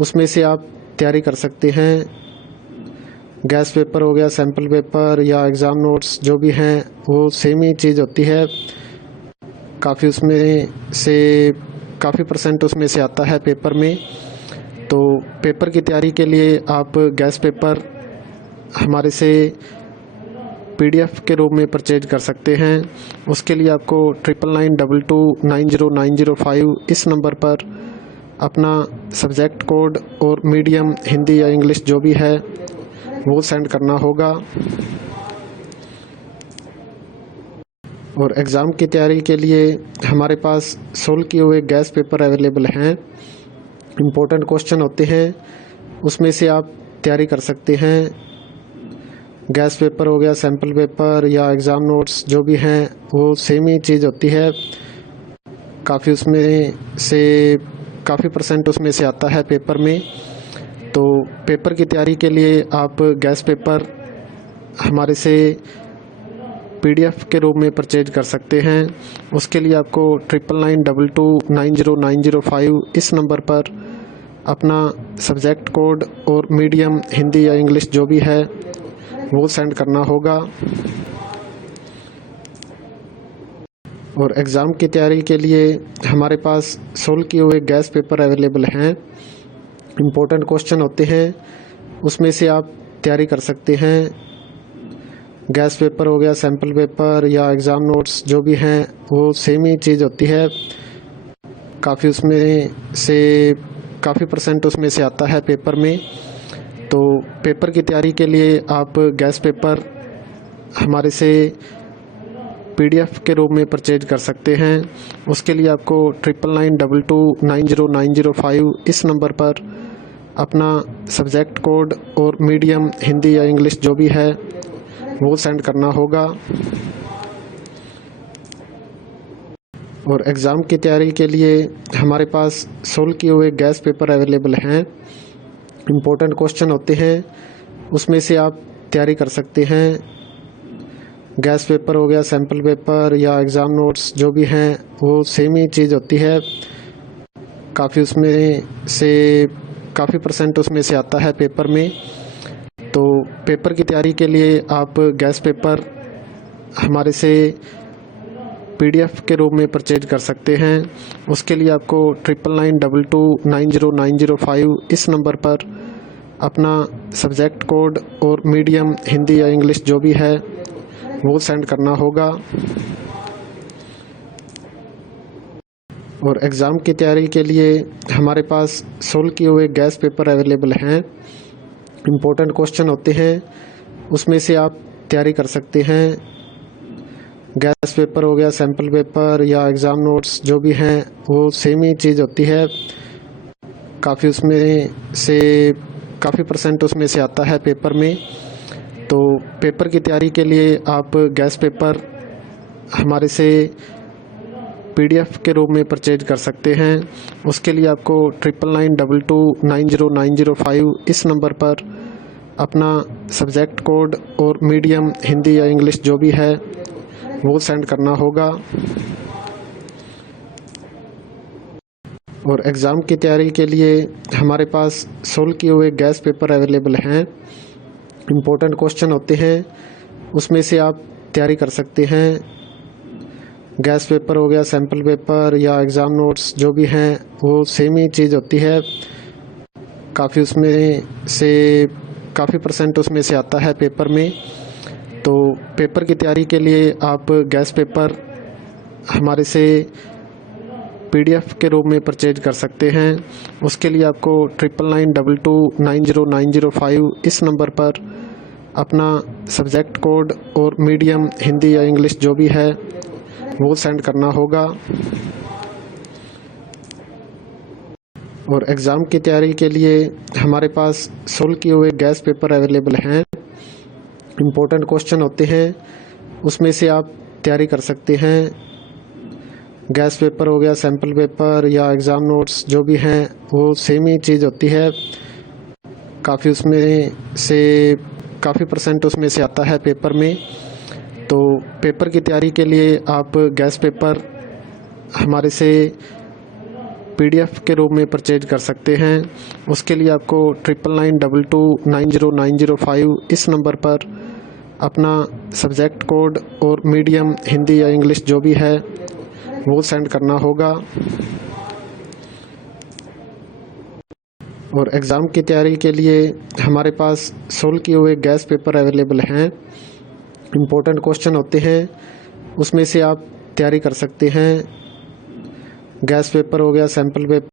उसमें से आप तैयारी कर सकते हैं। गैस पेपर हो गया, सैम्पल पेपर या एग्ज़ाम नोट्स जो भी हैं वो सेम ही चीज़ होती है। काफ़ी उसमें से काफ़ी परसेंट उसमें से आता है पेपर में। तो पेपर की तैयारी के लिए आप गैस पेपर हमारे से PDF के रूप में परचेज कर सकते हैं। उसके लिए आपको 9992290905 इस नंबर पर अपना सब्जेक्ट कोड और मीडियम हिंदी या इंग्लिश जो भी है वो सेंड करना होगा। और एग्ज़ाम की तैयारी के लिए हमारे पास सोल्व किए हुए गैस पेपर अवेलेबल हैं। इम्पोर्टेंट क्वेश्चन होते हैं, उसमें से आप तैयारी कर सकते हैं। गैस पेपर हो गया, सैम्पल पेपर या एग्ज़ाम नोट्स जो भी हैं वो सेम ही चीज़ होती है। काफ़ी उसमें से काफ़ी परसेंट उसमें से आता है पेपर में। तो पेपर की तैयारी के लिए आप गैस पेपर हमारे से PDF के रूप में परचेज कर सकते हैं। उसके लिए आपको 9992290905 इस नंबर पर अपना सब्जेक्ट कोड और मीडियम हिंदी या इंग्लिश जो भी है वो सेंड करना होगा। और एग्ज़ाम की तैयारी के लिए हमारे पास सोल्व किए हुए गैस पेपर अवेलेबल हैं। इम्पोर्टेंट क्वेश्चन होते हैं, उसमें से आप तैयारी कर सकते हैं। गैस पेपर हो गया, सैम्पल पेपर या एग्ज़ाम नोट्स जो भी हैं वो सेम ही चीज़ होती है। काफ़ी उसमें से काफ़ी परसेंट उसमें से आता है पेपर में। तो पेपर की तैयारी के लिए आप गैस पेपर हमारे से PDF के रूप में परचेज कर सकते हैं। उसके लिए आपको 9992290905 इस नंबर पर अपना सब्जेक्ट कोड और मीडियम हिंदी या इंग्लिश जो भी है वो सेंड करना होगा। और एग्ज़ाम की तैयारी के लिए हमारे पास सोल्व किए हुए गैस पेपर अवेलेबल हैं। इम्पोर्टेंट क्वेश्चन होते हैं, उसमें से आप तैयारी कर सकते हैं। गैस पेपर हो गया, सैम्पल पेपर या एग्ज़ाम नोट्स जो भी हैं वो सेम ही चीज़ होती है। काफ़ी उसमें से काफ़ी परसेंट उसमें से आता है पेपर में। तो पेपर की तैयारी के लिए आप गैस पेपर हमारे से PDF के रूप में परचेज कर सकते हैं। उसके लिए आपको 9992290905 इस नंबर पर अपना सब्जेक्ट कोड और मीडियम हिंदी या इंग्लिश जो भी है वो सेंड करना होगा। और एग्ज़ाम की तैयारी के लिए हमारे पास सोल्व किए हुए गैस पेपर अवेलेबल हैं। इम्पोर्टेंट क्वेश्चन होते हैं, उसमें से आप तैयारी कर सकते हैं। गैस पेपर हो गया, सैम्पल पेपर या एग्ज़ाम नोट्स जो भी हैं वो सेम ही चीज़ होती है। काफ़ी उसमें से काफ़ी परसेंट उसमें से आता है पेपर में। तो पेपर की तैयारी के लिए आप गैस पेपर हमारे से PDF के रूप में परचेज कर सकते हैं। उसके लिए आपको 9992290905 इस नंबर पर अपना सब्जेक्ट कोड और मीडियम हिंदी या इंग्लिश जो भी है वो सेंड करना होगा। और एग्ज़ाम की तैयारी के लिए हमारे पास सोल्व किए हुए गैस पेपर अवेलेबल हैं। इम्पोर्टेंट क्वेश्चन होते हैं, उसमें से आप तैयारी कर सकते हैं। गैस पेपर हो गया, सैम्पल पेपर या एग्ज़ाम नोट्स जो भी हैं वो सेम ही चीज़ होती है। काफ़ी उसमें से काफ़ी परसेंट उसमें से आता है पेपर में। तो पेपर की तैयारी के लिए आप गैस पेपर हमारे से PDF के रूप में परचेज कर सकते हैं। उसके लिए आपको 9992290905 इस नंबर पर अपना सब्जेक्ट कोड और मीडियम हिंदी या इंग्लिश जो भी है वो सेंड करना होगा। और एग्ज़ाम की तैयारी के लिए हमारे पास सोल्व किए हुए गैस पेपर अवेलेबल हैं। इम्पोर्टेंट क्वेश्चन होते हैं, उसमें से आप तैयारी कर सकते हैं। गैस पेपर हो गया, सैम्पल पेपर या एग्ज़ाम नोट्स जो भी हैं वो सेम ही चीज़ होती है। काफ़ी उसमें से काफ़ी परसेंट उसमें से आता है पेपर में। तो पेपर की तैयारी के लिए आप गैस पेपर हमारे से PDF के रूप में परचेज कर सकते हैं। उसके लिए आपको 9992290905 इस नंबर पर अपना सब्जेक्ट कोड और मीडियम हिंदी या इंग्लिश जो भी है वो सेंड करना होगा। और एग्ज़ाम की तैयारी के लिए हमारे पास सोल्व किए हुए गैस पेपर अवेलेबल हैं। इम्पोर्टेंट क्वेश्चन होते हैं, उसमें से आप तैयारी कर सकते हैं। गैस पेपर हो गया, सैम्पल पेपर